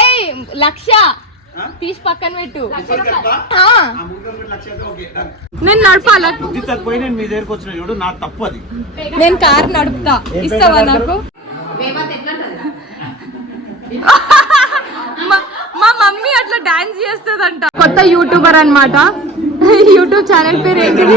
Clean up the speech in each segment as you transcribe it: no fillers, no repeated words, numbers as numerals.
ఏయ్ లక్ష తీసి పక్కన పెట్టు. నేను నడపాలా? మీ దగ్గరకు వచ్చిన చూడు నా తప్పు అది. నేను కారు నడుపుతా, ఇస్తావా నాకు? మా మమ్మీ అట్లా డాన్స్ చేస్తుందంట. కొత్త యూట్యూబర్ అన్నమాట. యూట్యూబ్ ఛానల్ పేరు ఏంటిది?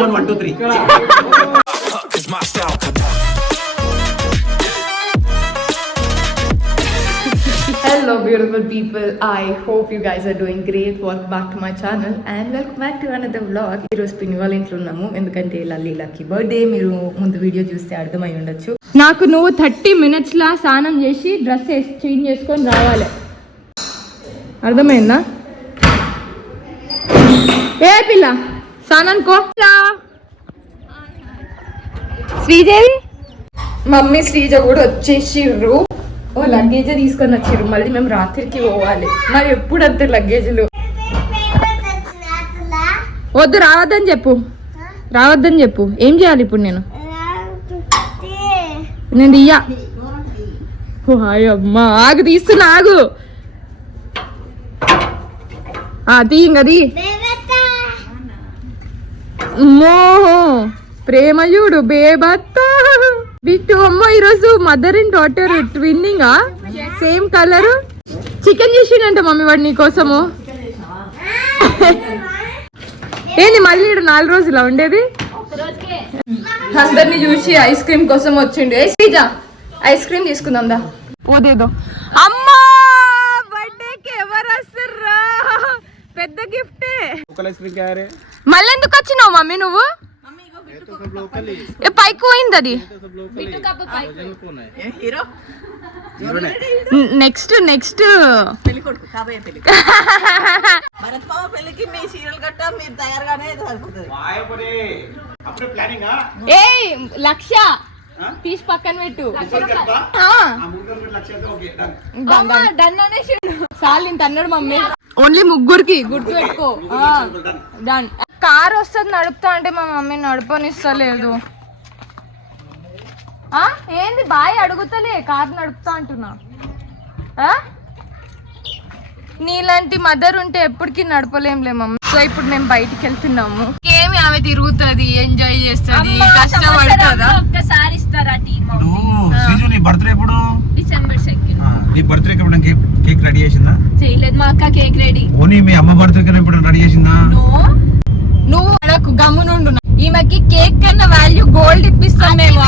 Hello beautiful people, I hope you guys are doing great. Welcome back to my channel and welcome back to another vlog. ఈ రోజు పిన్ని వాళ్ళ ఇంట్లో ఉన్నాము ఎందుకంటే లక్కీ బర్త్డే. మీరు ముందు వీడియో చూస్తే అర్థమై ఉండొచ్చు. నాకు నువ్వు 30 minutes లా స్నానం చేసి డ్రెస్ చేంజ్ చేసుకొని రావాలి, అర్థమైందా? ఏ పిల్ల స్నానానికో. శ్రీదేవి మమ్మీ శ్రీజ కూడా వచ్చేసిర్రు. ఓ లగేజ్ తీసుకొని వచ్చిర్రు. మళ్ళీ మేము రాత్రికి పోవాలి. మరి ఎప్పుడు అంతే లగేజ్లు? వద్దు, రావద్దని చెప్పు, రావద్దని చెప్పు. ఏం చేయాలి ఇప్పుడు? నేను ఇయ్యా. హాయ్ అమ్మా, ఆగు, తీస్తున్నా, ఆగు. తీయంగది. మోహో ప్రేమయుడు బేబత్త బిట్టు. అమ్మ ఈరోజు mother and daughter twinning, same colour. Chicken చేసిండంట మమ్మీ వాడు నీకోసము. ఏంది మళ్ళీ 4 రోజులా ఉండేది? అందరిని చూసి ఐస్ క్రీమ్ కోసం వచ్చిండు. ఏ శ్రీజ, ఐస్ క్రీమ్ తీసుకుందాం దా. పోదేదో. అమ్మా బర్త్డేకి ఎవరు వస్తుర్రా? పెద్ద గిఫ్టే. మళ్ళీ ఎందుకు వచ్చినావు మమ్మీ నువ్వు? పైకి పోయింది అది. నెక్స్ట్ ఏ లక్ష తీసి పక్కన పెట్టు. చాలు ఇంత అన్నాడు మమ్మీ. ఓన్లీ ముగ్గురికి గుర్తు పెట్టుకో. డన్. కార్ వస్తుంది నడుపుతా అంటే మా మమ్మీ నడపనిస్తలేదు. ఏంది బాయ్ అడుగుతలే, కార్ నడుపుతా అంటున్నా. నీలాంటి మదర్ ఉంటే ఎప్పటికీ నడపలేంలే మమ్మీ. సో ఇప్పుడు మేము బయటికి వెళ్తున్నాము. ఏమి ఆమె తిరుగుతుంది, ఎంజాయ్ చేస్తుంది, కష్టపడుతుందా? ఒక్కసారి ఇస్తారా బర్త్డే ఎప్పుడు? December 2nd. నీ బర్త్డే కేక్ రెడీ చేసిందా? చేయలేదు మా అక్క కేక్ రెడీ. ఓనీ మీ అమ్మ బర్త్డే ఎప్పుడు రెడీ చేసిందా? నువ్వు అడకు, గమ్మునుండు. ఈమెకి కేక్ కన్నా వాల్యూ గోల్డ్ ఇప్పిస్తాం మేము.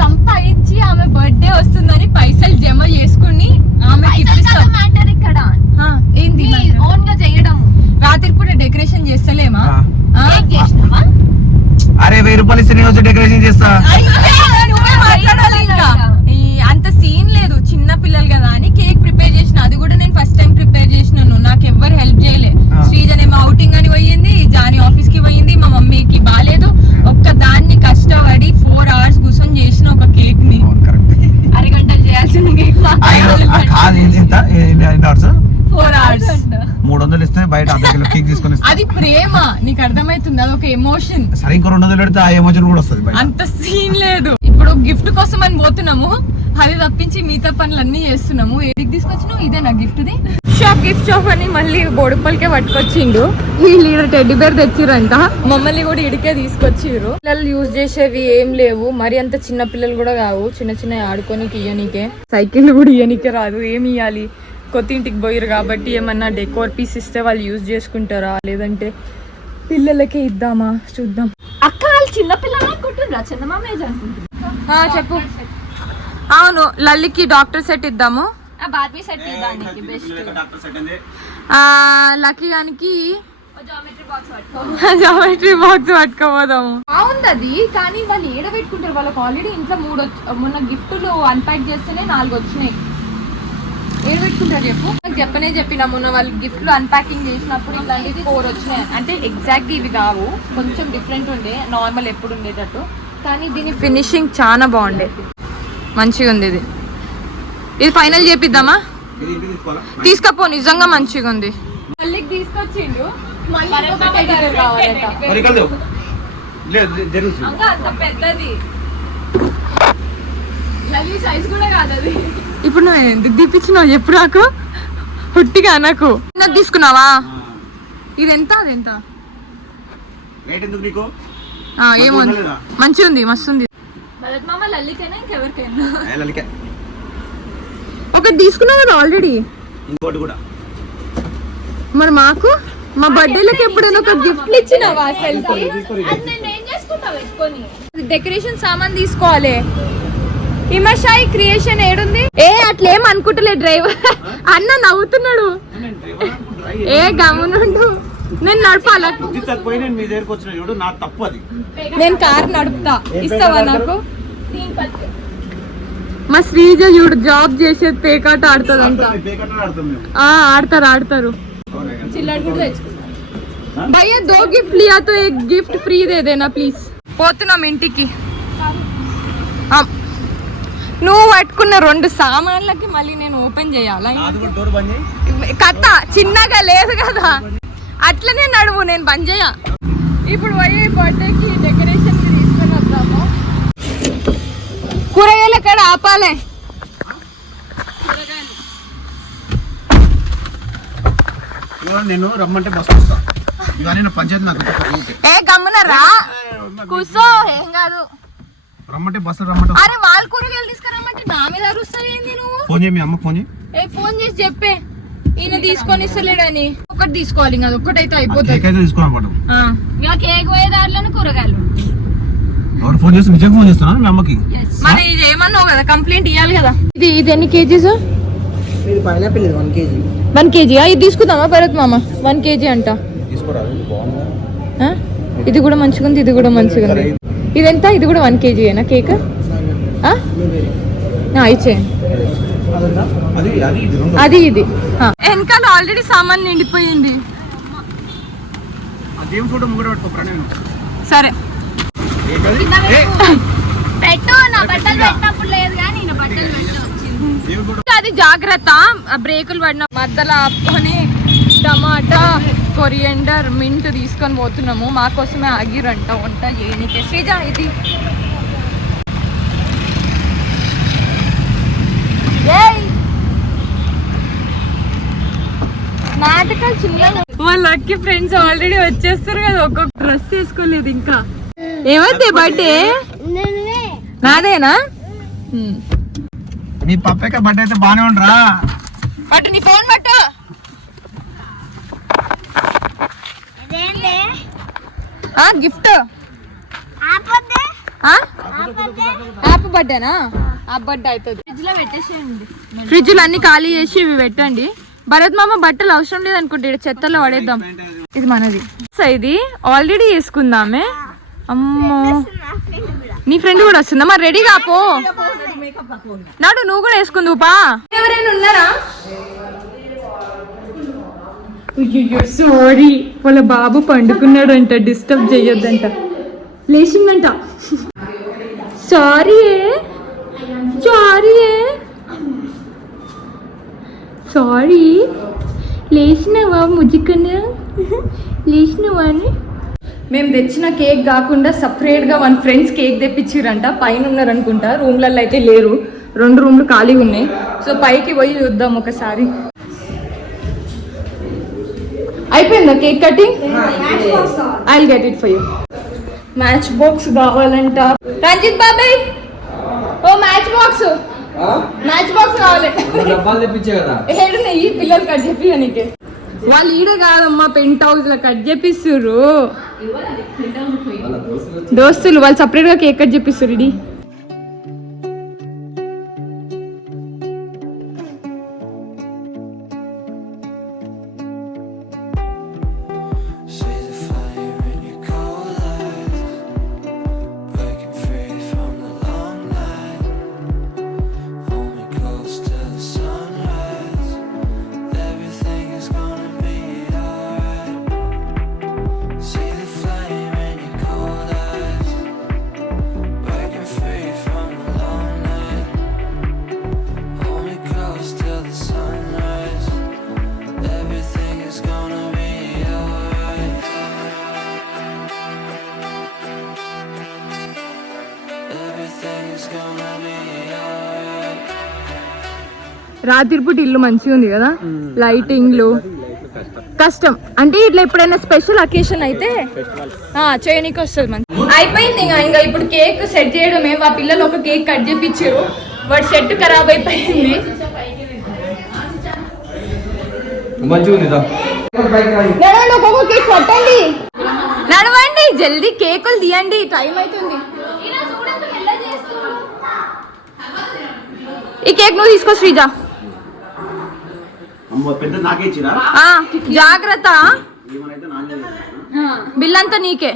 సంపాదించి ఆమె బర్త్డే వస్తుందని పైసలు జమ చేసుకుని ఆమెకి ఇప్పిస్తాం. ఏంది ఓన్ గా చేయడం? రాత్రి పూట డెకరేషన్ చేస్తలేమా? అరే 1000 రూపాయలు ఇస్తే నేను డెకరేషన్ చేస్తా. అంత సీన్ లేదు, చిన్న పిల్లలు కదా అని కేక్ ప్రిపేర్ చేసిన. అది కూడా నేను ఫస్ట్ టైం ప్రిపేర్ చేసినాను. నాకు ఎవ్వరు హెల్ప్ చేయలే. శ్రీజనేమో అవుటింగ్ అని పోయింది, జానీ ఆఫీస్ కి పోయింది, మా మమ్మీకి బాగాలేదు. ఒక్క దాన్ని కష్టపడి 4 hours కూర్చొని చేసిన ఒక కేక్ ని. అరగంటలు చేయాల్సిన కేక్ 4 hours. 300 ఇస్తే బయట అర్ధ కేక్ తీసుకొని. అది ప్రేమ, నీకు అర్థమవుతుంది? అది ఒక ఎమోషన్. సరే ఇంకో 200 పెడితే ఆ ఎమోషన్ కూడా వస్తుంది. అంత సీన్ లేదు. ఇప్పుడు గిఫ్ట్ కోసం అని పోతున్నాము, అది తప్పించి మిగతా పనులన్నీ చేస్తున్నాము. ఏడికి తీసుకొచ్చినావు? ఇదే నా గిఫ్ట్ ది. గిఫ్ట్ షాప్ అని మళ్ళీ బోడుపల్లికే పట్టుకొచ్చిండు. వీళ్ళు టెడ్డీ బేర్ తెచ్చిరంట, మమ్మల్ని కూడా ఇడికే తీసుకొచ్చిర్రు. పిల్లలు యూజ్ చేసేవి ఏం లేవు, మరి అంత చిన్న పిల్లలు కూడా కావు. చిన్న ఆడుకోనికి ఇయ్యనికే. సైకిల్ కూడా ఇయ్యనికే రాదు. ఏమి ఇయ్యాలి? కొత్త ఇంటికి పోయిరు కాబట్టి ఏమన్నా డెకోర్ పీస్ ఇస్తే వాళ్ళు యూజ్ చేసుకుంటారా, లేదంటే పిల్లలకే ఇద్దామా చూద్దాం. అక్క వాళ్ళు చిన్న పిల్లలు అనుకుంటున్నారా? చందమామ ఏజ్ అనుకుంటున్నా. చెప్పు. అవును, లల్లికి డాక్టర్ సెట్ ఇద్దాము. లక్కీ గానికి జామెట్రీ బాక్స్ పట్టుకోపోదాము. బాగుంది అది, కానీ వాళ్ళు ఏడ పెట్టుకుంటారు? వాళ్ళకి ఆల్రెడీ ఇంట్లో 3 మొన్న గిఫ్ట్లు అన్పాక్ చేస్తేనే 4 వచ్చినాయి. ఏడ పెట్టుకుంటారు చెప్పు? నాకు చెప్పిన మొన్న వాళ్ళు గిఫ్ట్లు అన్పాకింగ్ చేసినప్పుడు ఇట్లాంటివి 4 వచ్చినాయి. అంటే ఎగ్జాక్ట్ ఇవి కావు, కొంచెం డిఫరెంట్ ఉండే, నార్మల్ ఎప్పుడు ఉండేటట్టు. కానీ దీని ఫినిషింగ్ చాలా బాగుండే, మంచిగా ఉంది. ఇది ఫైనల్ చేపిద్దామా? తీసుకపో, నిజంగా మంచిగా ఉంది. మళ్ళీ తీసుకొచ్చిండు. పెద్దది ఈ సైజ్ కూడా కాదు అది. ఇప్పుడు నువ్వు ఎందుకు తీపిచ్చినావు ఎప్పుడు నాకు పుట్టిగా నాకు నాకు తీసుకున్నావా? ఇది ఎంత అది ఎంత? ఏముంది మంచిగా ఉంది మస్తు ఉంది. ఒకటి తీసుకున్నావు కదా ఆల్రెడీ. మరి మాకు మా బర్త్డేలకు ఎప్పుడైనా ఒక గిఫ్ట్ ఇచ్చినావా? డెకరేషన్ సామాన్ తీసుకోవాలి. హిమషాయి క్రియేషన్ ఏడుంది? అట్లేం అనుకుంటలే డ్రైవర్ అన్న నవ్వుతున్నాడు. గమనుండు నేను నడపాల. నేను కార్ నడుపుతా ఇస్తావా నాకు? మా శ్రీజ చూడు జాబ్ చేసేది పేకాట ఆడుతుంది అంతా. ఆడతారు. భయ్యా 2 గిఫ్ట్ లియా తో 1 gift free they Dena please. పోతున్నాం ఇంటికి. నువ్వు పట్టుకున్న 2 సామాన్లకి మళ్ళీ నేను ఓపెన్ చేయాలా? కథ చిన్నగా లేదు కదా, అట్లనే నడువు, నేను బంద్ చేయ. ఇప్పుడు పోయి బర్త్డేకి డెకరేషన్ తీసుకొని వద్దాము. కూరగాయలు ఎక్కడ ఆపాలే? నేను రమ్మంటే బస్ వస్తా. ఇవన్నీ పంచాయతీ నాకు గమ్మునరా కూర్చో, ఏం కాదు. రమ్మంటే బస్సు రమ్మంటే. అరే వాళ్ళ కూరగాయలు తీసుకురమ్మంటే నా మీద అరుస్తావు ఏంది నువ్వు? ఫోన్ చేయి, మీ అమ్మకి ఫోన్ చేయి. ఫోన్ చేసి చెప్పే ఈయన తీసుకొని ఇస్తలేడని. ఒకటి తీసుకోవాలి, అది ఒక్కటైతే అయిపోతుంది. కేక్ పోయేదారులను కూరగాయలు. ఎవరు ఫోన్ చేసి నిజంగా ఫోన్ చేస్తున్నా మీ అమ్మకి? మరి ఇది ఏమన్నావు కదా, కంప్లైంట్ ఇవ్వాలి కదా. ఇది ఎన్ని కేజీస్? 1 కేజీ. ఇది తీసుకుందామా భరత్ మామ? 1 కేజీ అంట. ఇది కూడా మంచిగా ఉంది, ఇది కూడా మంచిగా ఉంది. ఇదెంత? ఇది కూడా 1 కేజీ ఏనా కేక్? ఇచ్చేయండి. అది ఇది వెనకాల ఆల్రెడీ సామాన్ నిండిపోయింది. సరే పెట్టు, నా బట్టలు పెట్టినప్పుడు లేదు కానీ బట్టలు పెట్టు. అది జాగ్రత్త, బ్రేకులు పడిన మధ్యలో ఆపుకొని టమాటా, కొరియండర్, మింట్ తీసుకొని పోతున్నాము. మా కోసమే ఆగిరంట వంట చేయనీకే. శ్రీజ ఇది నాటకాలు చిన్నగా. వాళ్ళ లక్కీ ఫ్రెండ్స్ ఆల్రెడీ వచ్చేస్తారు కదా, ఒక్కొక్క డ్రెస్ వేసుకోలేదు ఇంకా. ఏమైతే బర్త్డే నాదేనా? నీ పప్పక బర్త్డే అయితే బానే ఉండరా? పట్టు నీ ఫోన్ పట్టు. గిఫ్ట్ యాప్ బర్త్డేనా? ఆ బర్త్డే అవుతుంది. ఫ్రిడ్జ్ లో పెట్టేసేయండి. ఫ్రిడ్జ్ లో అన్ని ఖాళీ చేసి ఇవి పెట్టండి. భరత్ మామ బట్టలు అవసరం లేదు అనుకుంటే చెత్తలో పడేద్దాం. ఇది మనది. ఇది ఆల్రెడీ వేసుకుందామే. అమ్మో, నీ ఫ్రెండ్ కూడా వస్తుందా? మరి రెడీ కాపో. నాడు నువ్వు కూడా వేసుకుందు పా. ఎవరైనా ఉన్నారా? సారీ, వాళ్ళ బాబు పండుకున్నాడంట, డిస్టర్బ్ చేయొద్దంట. లేచిందంట. Sorry sorry. లేచినావా ముజ్జికన్నా? లేచినావా అని. మేము తెచ్చిన కేక్ కాకుండా సపరేట్గా 1 ఫ్రెండ్స్ కేక్ తెప్పించారంట. పైన ఉన్నారనుకుంటా, రూమ్లలో అయితే లేరు. 2 రూమ్లు ఖాళీగా ఉన్నాయి. సో పైకి పోయి చూద్దాం ఒకసారి. అయిపోయిందా cake cutting? I will get it for you. Match box కావాలంట రంజిత్ బాబాయ్. ఓ మ్యాచ్ బాక్స్ కావాలి. ఏడున్నాయి పిల్లలు కట్ చెప్పి నీకే. వాళ్ళు ఈడ కాదమ్మా, పెంట్ హౌస్ లో కట్ చేపిస్తుర్రు. దోస్తులు వాళ్ళు సపరేట్ గా కేక్ కట్ చేపిస్తుర్రు. ఇది See the flame in your cold eyes, breaking free. రాత్రిపూట ఇల్లు మంచిగా ఉంది కదా, లైటింగ్లు కష్టం. అంటే ఇట్లా ఎప్పుడైనా స్పెషల్ అకేషన్ అయితే చేయనీకి వస్తుంది మంచి. అయిపోయింది ఇంకా ఇప్పుడు కేక్ సెట్ చేయడమే. ఆ పిల్లలు ఒక కేక్ కట్ చేయించారు, వాడు సెట్ ఖరాబ్ అయిపోయింది. నడవండి జల్దీ కేకులు తీయండి, టైం అవుతుంది. ఈ కేక్ నువ్వు తీసుకో శ్రీజ. జాగ్రత్త, బిల్ అంతా నీకే.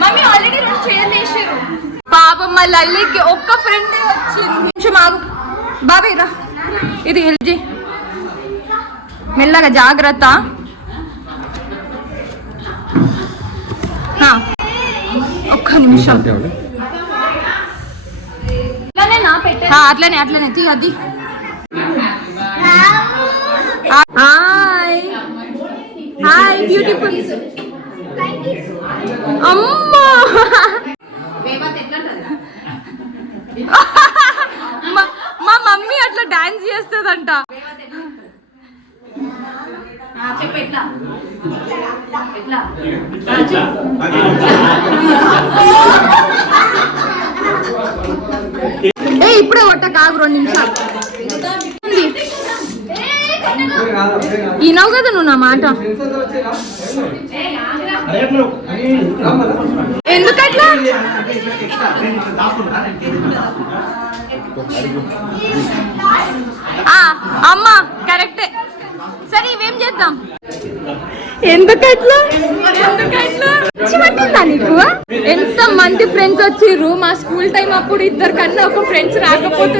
మమ్మీ ఆల్రెడీ 2 చైర్లు వేసారు. పాపం మా లల్లికి ఒక్క ఫ్రెండ్ వచ్చింది. కొంచెం ఆగు బాబాయ్ రా, ఇది ఎల్జీ మెల్లగా జాగ్రత్త. ఒక్క నిమిషం అట్లనే అట్లనే తీ అది. Hi hi beautiful. అమ్మా మా మమ్మీ అట్లా డాన్స్ చేస్తుందంట. ఇప్పుడే కొట్ట కాగు 2 నిమిషాలు. ఈనవు కదా నువ్వు నా మాట. ఎందుకట్లా? అమ్మా కరెక్టే. సరే ఇవేం చేద్దాం. ఎందుకట్లా నీకు? ఎంత మంది ఫ్రెండ్స్ వచ్చిర్రు. మా స్కూల్ టైం అప్పుడు 2 కన్నా ఒక ఫ్రెండ్స్ రాకపోతే.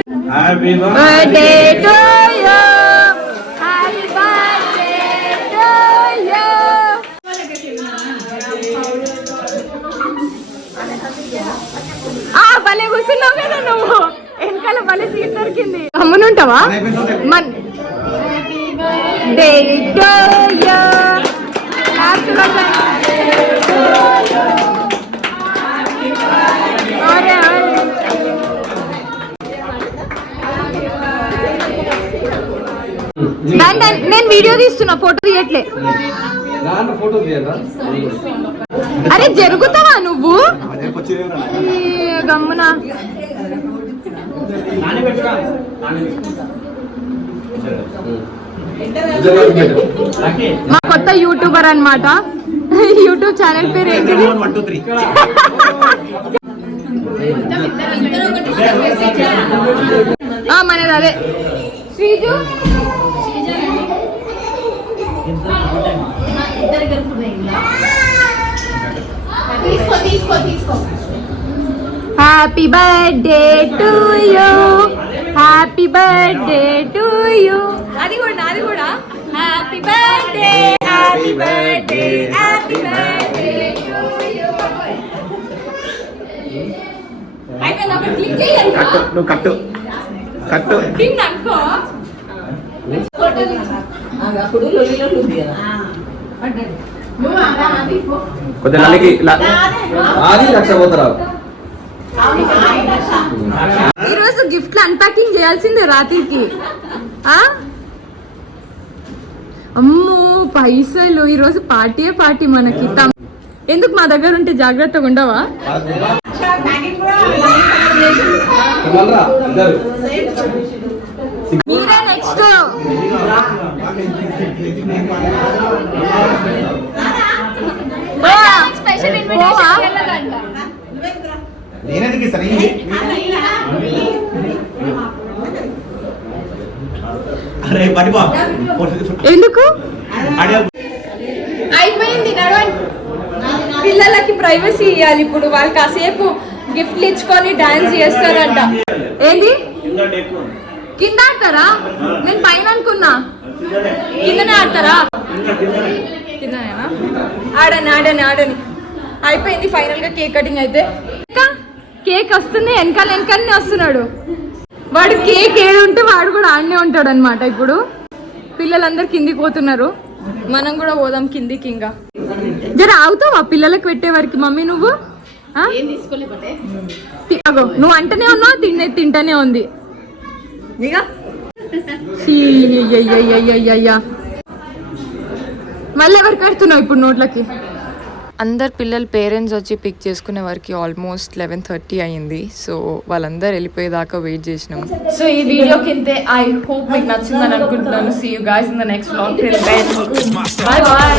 భలే కూర్చున్నావు కదా నువ్వు, వెనకాల భలే సీట్ దొరికింది. అమ్మునుంటావా? నేను వీడియో తీస్తున్నా, ఫోటో తీయట్లే. అరే జరుగుతావా నువ్వు గమ్మునా? మా కొత్త యూట్యూబర్ అన్నమాట. యూట్యూబ్ ఛానల్ పేరు ఏంటిది? మనది అదే. Sreeju happy birthday to you, happy birthday to you. అది కూడా happy birthday, happy birthday, happy birthday to you. అయితే నాకు క్లిక్ చేయండి. కట్టు కింద అనుకో. ఈరోజు గిఫ్ట్లు అన్పాకింగ్ చేయాల్సిందే రాత్రికి. అమ్మో పైసలు, ఈరోజు పార్టీ మనకి. ఎందుకు మా దగ్గర ఉంటే జాగ్రత్తగా ఉండవా? మీరే నెక్స్ట్. ఎందుకు అయిపోయింది? పిల్లలకి ప్రైవసీ ఇవ్వాలి. ఇప్పుడు వాళ్ళు కాసేపు గిఫ్ట్లు ఇచ్చుకొని డాన్స్ చేస్తారంట. ఏంది కింద ఆడతారా? నేను పైన అనుకున్నా. కిందనే ఆడతారా? కిందనేనా? ఆడని. అయిపోయింది ఫైనల్ గా కేక్ కటింగ్. అయితే కేక్ వస్తుంది, వెనకాలనే వస్తున్నాడు వాడు. కేక్ ఏడుంటే వాడు కూడా ఆడనే ఉంటాడు అనమాట. ఇప్పుడు పిల్లలందరూ కిందికి పోతున్నారు. మనం కూడా పోదాం కిందికి. ఇంకా జర ఆగుతావా పిల్లలకి పెట్టే వరకు మమ్మీ నువ్వు? అగో నువ్వు అంటనే ఉన్నావు, తింటనే ఉంది. మళ్ళీ ఎవరికి పెడుతున్నావు ఇప్పుడు నోట్లకి? అందరు పిల్లల పేరెంట్స్ వచ్చి పిక్ చేసుకునే వరకు ఆల్మోస్ట్ 11:30 అయ్యింది. సో వాళ్ళందరూ వెళ్ళిపోయేదాకా వెయిట్ చేసినాం. సో ఈ వీడియో కింద ఐ హోప్ మీకు నచ్చిందని అనుకుంటున్నాను. See you guys in the next vlog. Till then bye by.